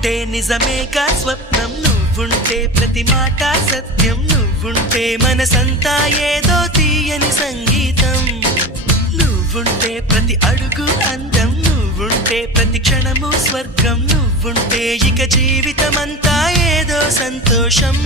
నువ్వుంటే నిజమేగా స్వప్నం, నువ్వుంటే ప్రతి మాట సత్యం, నువ్వుంటే మనసంతా ఏదో తీయని సంగీతం, నువ్వుంటే ప్రతి అడుగు అందం, నువ్వుంటే ప్రతి క్షణము స్వర్గం, నువ్వుంటే ఇక జీవితమంతా ఏదో సంతోషం.